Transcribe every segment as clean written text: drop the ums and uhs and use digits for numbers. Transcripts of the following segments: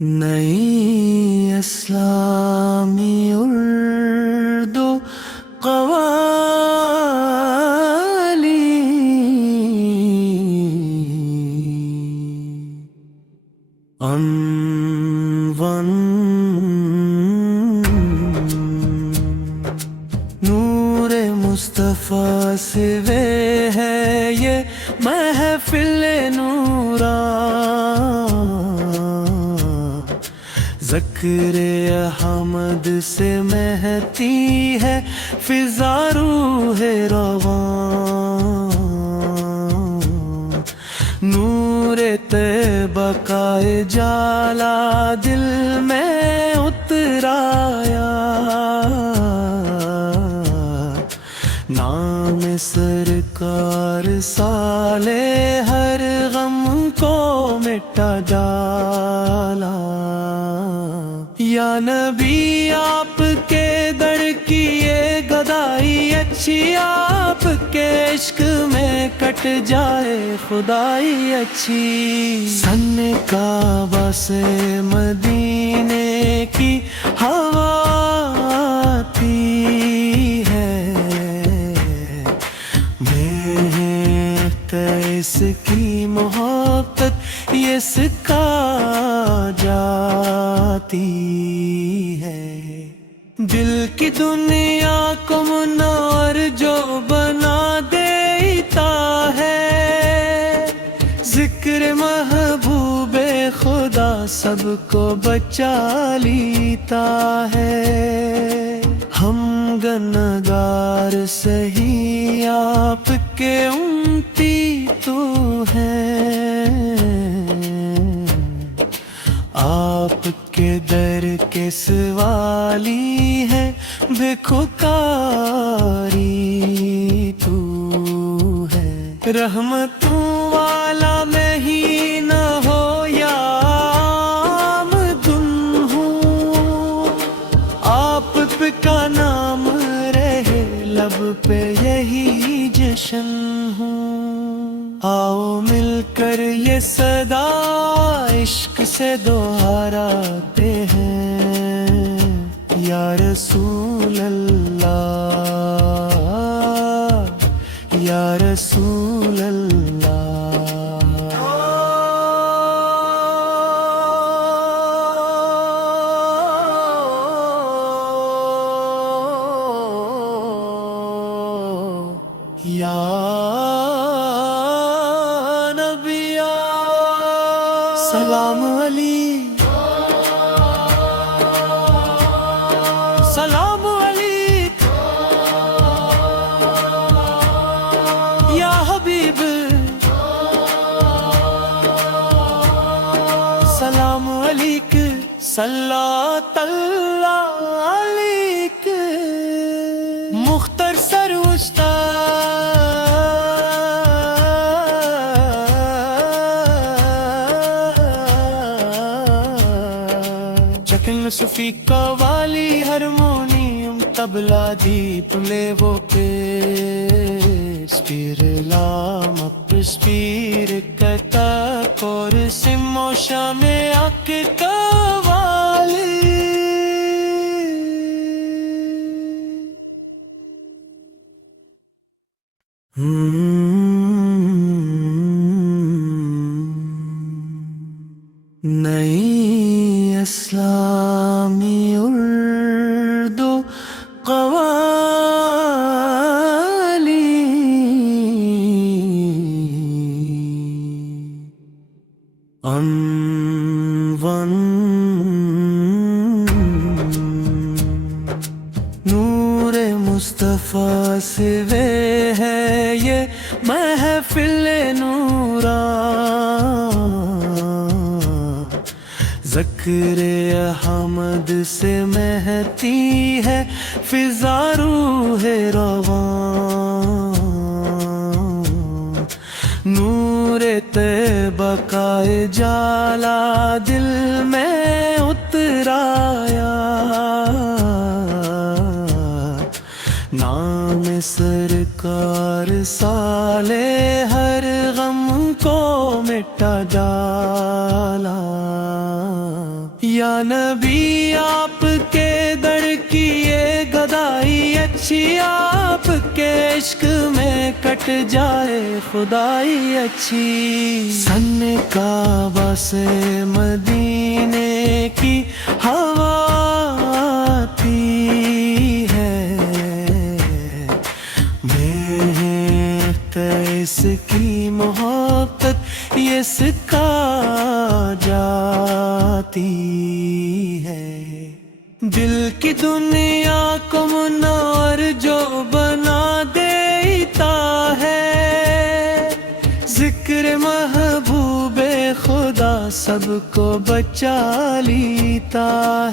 نئی اسلامی اردو قوالی عنوان نور مصطفیٰ سے ہے یہ محفل نورا، ذکر احمد سے مہتی ہے فضا روح رواں، نور طیبہ کا اجالا دل میں اترایا، نام سرکار سالے ہر غم کو مٹا ڈالا، یا نبی آپ کے در کی یہ گدائی اچھی، آپ کے عشق میں کٹ جائے خدائی اچھی، سن کعبہ سے مدینے کی ہوا آتی ہے، اس کی محبت یہ سکھا جاتی ہے، دل کی دنیا کو منور جو بنا دیتا ہے، ذکر محبوب خدا سب کو بچا لیتا ہے، ہم گنہگار سہی آپ کے امتی تو ہیں، آپ کے در کے سوالی ہے بھکاری تو ہے، رحمتوں والا میں ہی نہ ہو یا آمدن ہوں، آپ کا نام رہے لب پہ یہی جشن ہوں، آؤ مل کر یہ صدا عشق سے دہراتے ہیں، یا رسول اللہ یا رسول اللہ۔ یا نبی سلام علی، سلام علیک یا حبیب، سلام علیک صلوات اللہ علیک، مختصر استاد چکن صفی قوالی ہرمونیم طبلہ دیپ لیو پہ سپیر لام اپ سپیر کتا کور سمو شام اک قوالی، نئی اسلامی اردو قوالی عنوان نور مصطفیٰ سے ہے یہ محفل نورا، ذکر احمد سے مہتی ہے فضا روح رواں، نور طیبہ کا اجالا دل میں اترایا، نام سرکار سالے ہر غم کو مٹا ڈالا۔ یا نبی آپ کے در کی یہ گدائی اچھی، آپ کے عشق میں کٹ جائے خدائی اچھی۔ سن کعبہ سے مدینے کی ہوا آتی ہے، محنت اس کی محبت یہ سکھا جاتی ہے۔ دل کی دنیا کو منور جو بنا دیتا ہے، ذکر محبوب خدا سب کو بچا لیتا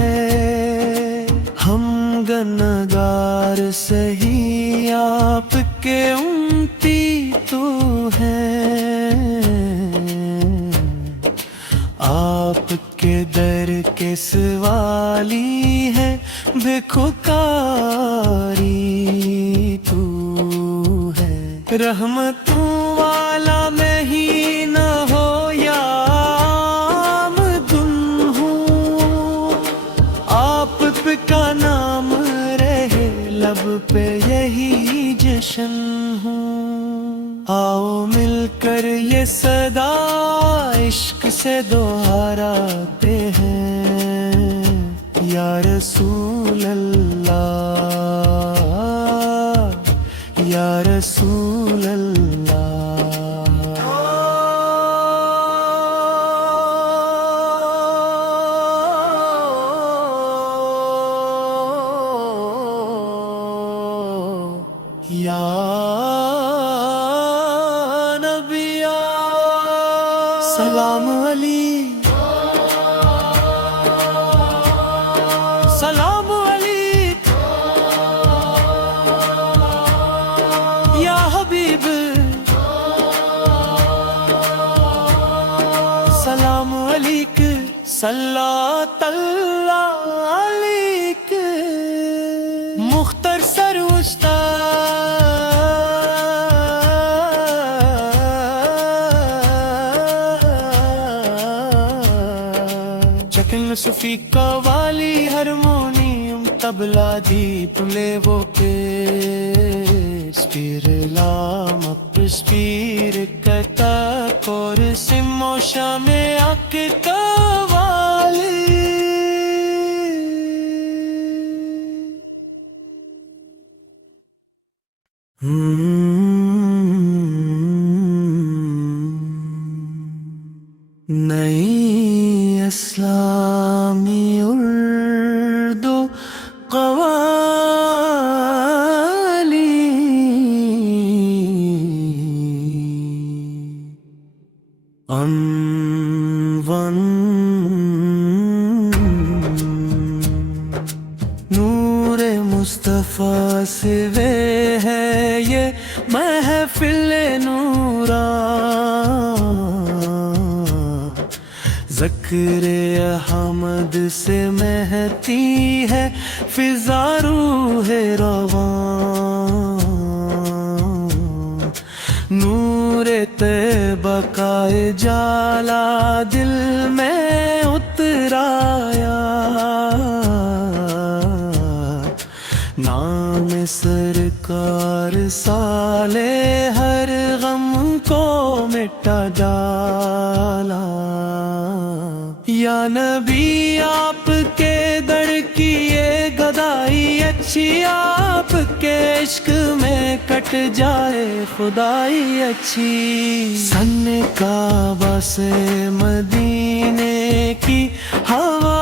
ہے۔ ہم گنہگار سہی آپ کے امتی تو ہیں، آپ کے در کے سوالی ہے بھکاری تو ہے۔ رحمتوں والا میں ہی نہ ہو یا آمدن ہوں، آپ کا نام رہے لب پہ یہی جشن ہوں۔ آؤ مل کر یہ صدا عشق سے دہراتے ہیں، یا رسول اللہ یا رسول اللہ۔ یا نبی سلام علی، سلام علیک یا حبیب، سلام علیک صلوات اللہ علیک۔ مختصر استاد چکن صفی قوالی ہرمونیم طبلہ دیپ لیوو کے سپیر لام سپیر کتا کور سمو شام اک قوالی۔ نئی اسلامی اردو قوالی، عنوان نور مصطفیٰ سوے ہے یہ محفل نورا، ذکر احمد سے مہتی ہے فضا روح رواں، نور طیبہ کا اجالا دل میں اترایا، نام سرکار سالے ہر غم کو مٹا ڈالا۔ یا نبی آپ کے در کی یہ گدائی اچھی، آپ کے عشق میں کٹ جائے خدائی اچھی۔ سن کعبہ سے مدینے کی ہوا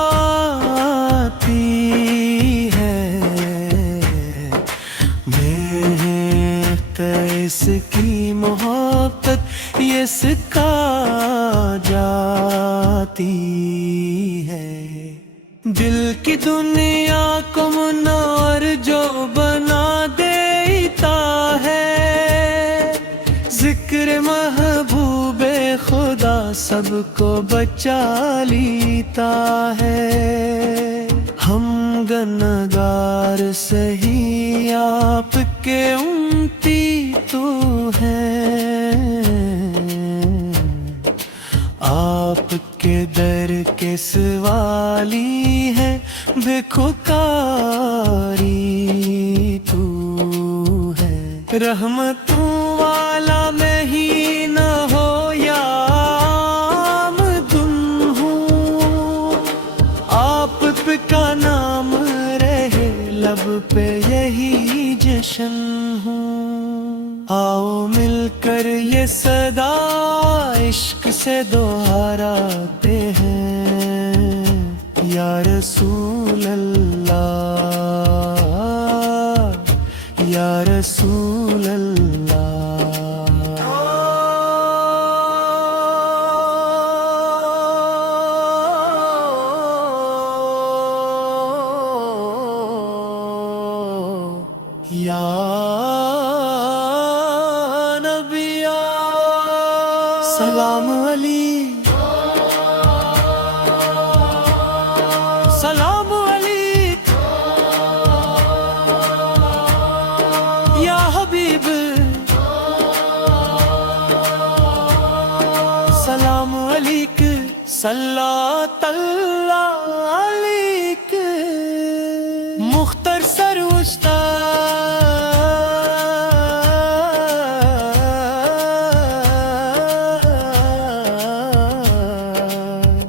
آتی ہے، محنت اس کی محبت یہ سکھا جاتی ہے۔ دل کی دنیا کو منور جو بنا دیتا ہے، ذکر محبوب خدا سب کو بچا لیتا ہے۔ ہم گنگار سہی آپ کے امتی تو ہیں، آپ کے در کے سوالی ہے بھکاری تو ہے، رحمتوں والا میں ہی نہ ہو یا آمدن ہوں، آپ کا نام رہے لب پہ یہی جشن ہوں، آؤ مل کر یہ صدا عشق سے دہراتے ہیں، یا رسول اللہ، یا رسول اللہ۔ یا نبی سلام علی، سلام علیک یا حبیب، سلام علیک صلوات اللہ علیک، مختصر استاد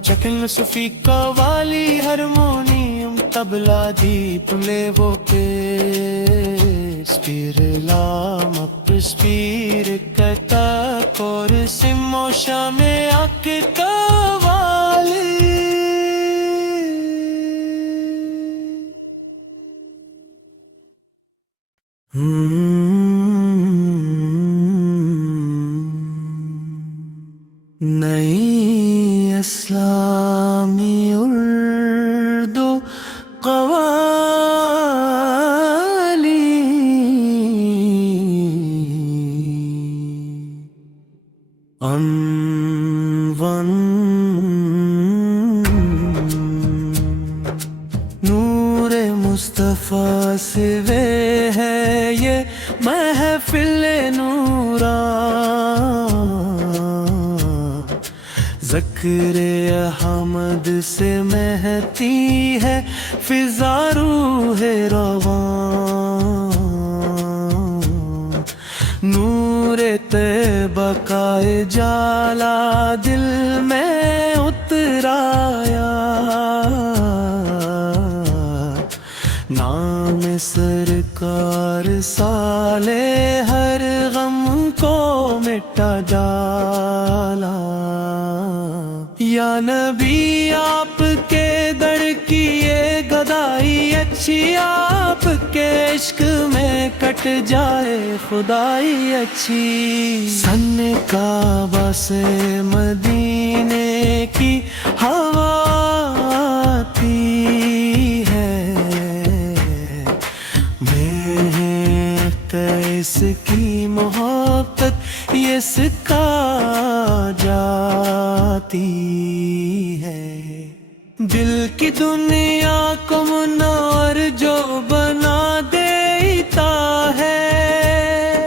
چکن صفی قوالی ہرمونیم طبلہ دیپ لیوو کے سپیر لام اپ سپیر کتا کور سمو شام اک قوالی نئی اسلامی اردو قوالی عنوان نور مصطفیٰ سے وہ ہے یہ محفل نورا، ذکر احمد سے مہتی ہے فضا روح رواں، نور طیبہ کا اجالا دل میں اترایا، نام سرکار سالے ہر غم کو مٹا ڈالا، یا نبی آپ کے در کی یہ گدائی اچھی، آپ کے عشق میں کٹ جائے خدائی اچھی، سن کعبہ سے مدینے کی ہوا آتی ہے، محنت اس کی محبت یہ سکھا جاتی ہے، دل کی دنیا کو منور جو بنا دیتا ہے،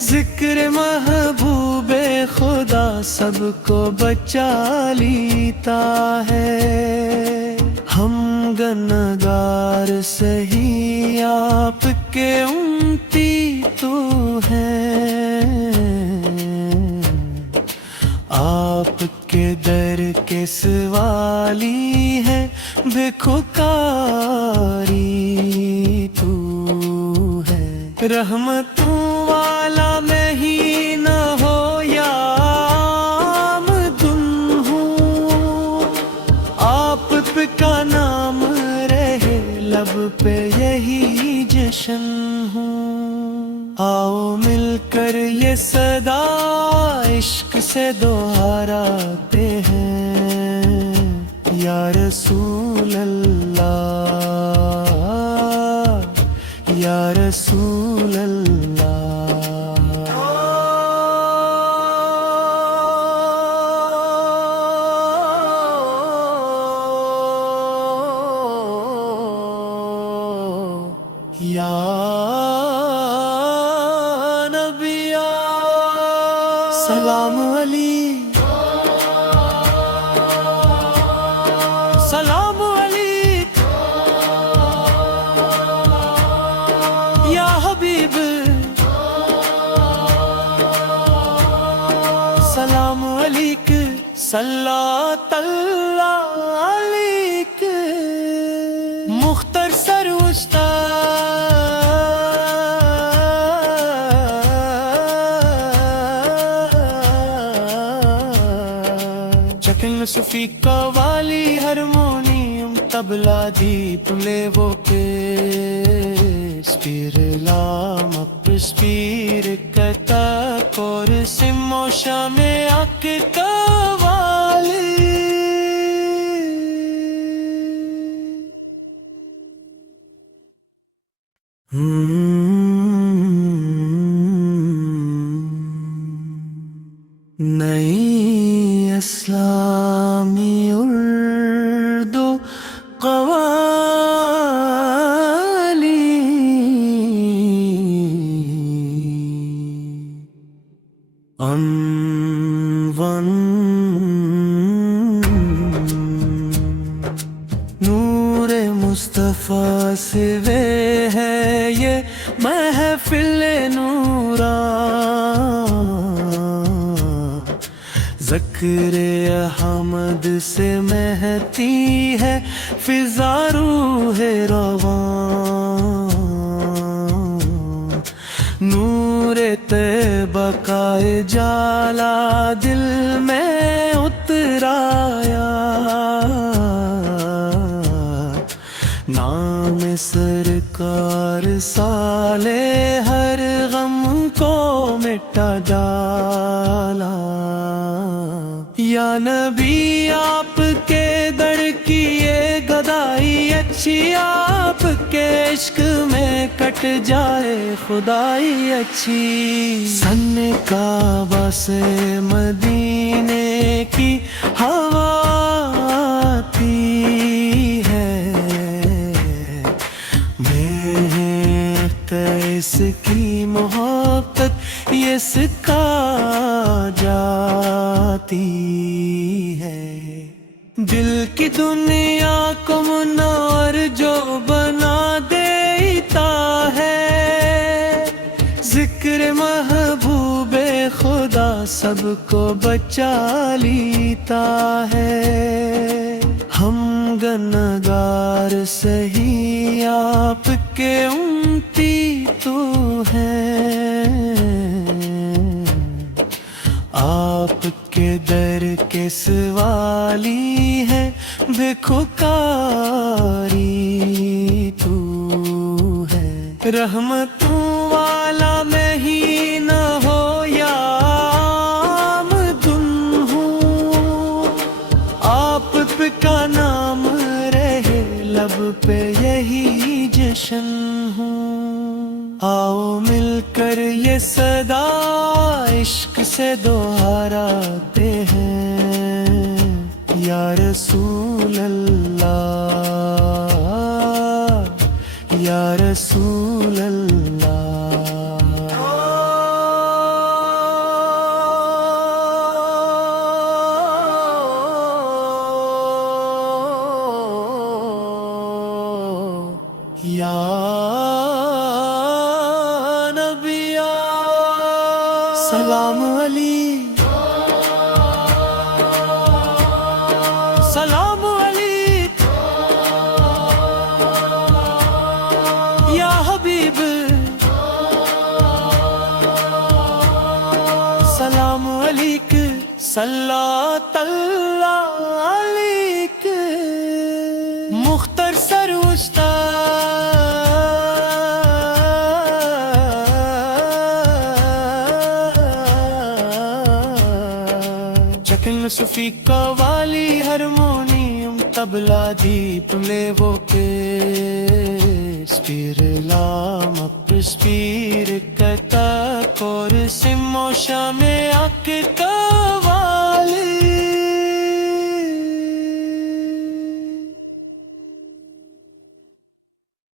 ذکر محبوب خدا سب کو بچا لیتا ہے، ہم گنگار سہی آپ کے امتی تو ہیں، آپ کے در کے سوالی ہے بھکاری تو ہے، رحمتوں والا میں ہی نہ ہو یا آمدن ہوں، آپ کا نام رہے لب پہ یہی جشن ہوں، آؤ مل کر یہ صدا عشق سے دہراتے ہیں، یا رسول اللہ، یا رسول اللہ۔ سلام علی سلام علیک یا حبیب سلام علیک صلوات اللہ علیک مختصر چکن صفی قوالی ہرمونیم طبلہ دیپ لیوو پیس پیر لام اپس پیر کتا کور سمو شام آک قوالی نئی اسلامی اردو قوالی عنوان نور مصطفیٰ سے ہے یہ محفل نوران ذکر احمد سے مہتی ہے فضا روح رواں نور طیبہ کا اجالا دل میں اترایا نام سرکار سالے ہر غم کو مٹا ڈالا یا نبی آپ کے در کی یہ گدائی اچھی آپ کے عشق میں کٹ جائے خدائی اچھی سن کعبہ سے مدینے کی ہوا آتی ہے اس کی محبت یہ سکھا جاتی ہے دل کی دنیا کو منور جو بنا دیتا ہے ذکر محبوب خدا سب کو بچا لیتا ہے ہم گنہگار سہی آپ کے امتی تو ہیں آپ کے در کے سوالی ہے بھکاری تو ہے رحمتوں والا میں ہی نہ ہو یا آمدن ہوں آپ کا نام رہے لب پہ یہی جشن ہوں آؤ مل کر یہ صدا عشق سے دہراتے ہیں یا رسول اللہ یا رسول اللہ یا نبی سلام علی سلام علیک یا حبیب سلام علیک صلوات اللہ علیک مختصر چکن صفی قوالی ہرمونیم طبلہ دیپ لیوو پیس پیر لام اپس پیر کتا کور سمو شام آک